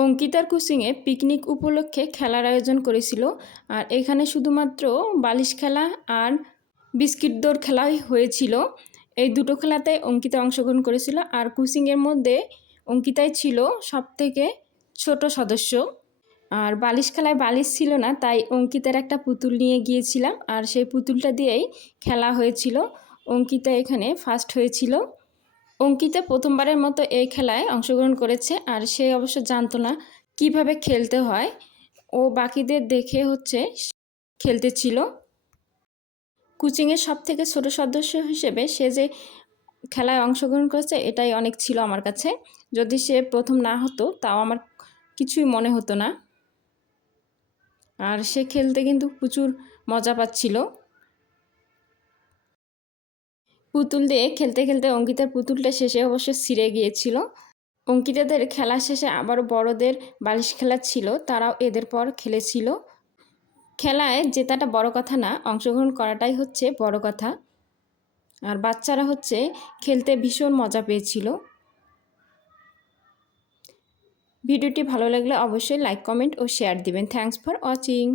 অঙ্কিতার কুসিংয়ে picnic উপলক্ষে খেলার আয়োজন করেছিল। আর এখানে শুধুমাত্র বালিশ খেলা আর বিস্কিট দৌড় খেলাই হয়েছিল। এই দুটো খেলাতে অঙ্কিতা অংশগ্রহণ করেছিল। আর কুসিংয়ের মধ্যে অঙ্কিতাই ছিল সব থেকে ছোট সদস্য। আর বালিশ খেলায় বালিশ ছিল না, তাই অঙ্কিতার একটা পুতুল নিয়ে গিয়েছিলাম। আর সেই পুতুলটা দিয়েই খেলা হয়েছিল। অঙ্কিতা এখানে ফার্স্ট হয়েছিল। অঙ্কিতা প্রথমবারের মতো এই খেলায় অংশগ্রহণ করেছে আর সে অবশ্য জানতো না কীভাবে খেলতে হয়। ও বাকিদের দেখে হচ্ছে খেলতে ছিল। কোচিংয়ের সব থেকে ছোটো সদস্য হিসেবে সে যে খেলায় অংশগ্রহণ করেছে, এটাই অনেক ছিল আমার কাছে। যদি সে প্রথম না হতো, তাও আমার কিছুই মনে হতো না। আর সে খেলতে কিন্তু প্রচুর মজা পাচ্ছিল। পুতুল দিয়ে খেলতে খেলতে অঙ্কিতার পুতুলটা শেষে অবশ্য ছিঁড়ে গিয়েছিল। অঙ্কিতাদের খেলা শেষে আবারও বড়দের বালিশ খেলা ছিল, তারাও এদের পর খেলেছিল। খেলায় জেতাটা বড় কথা না, অংশগ্রহণ করাটাই হচ্ছে বড় কথা। আর বাচ্চারা হচ্ছে খেলতে ভীষণ মজা পেয়েছিল। ভিডিওটি ভালো লাগলে অবশ্যই লাইক, কমেন্ট ও শেয়ার দিবেন। Thanks for watching.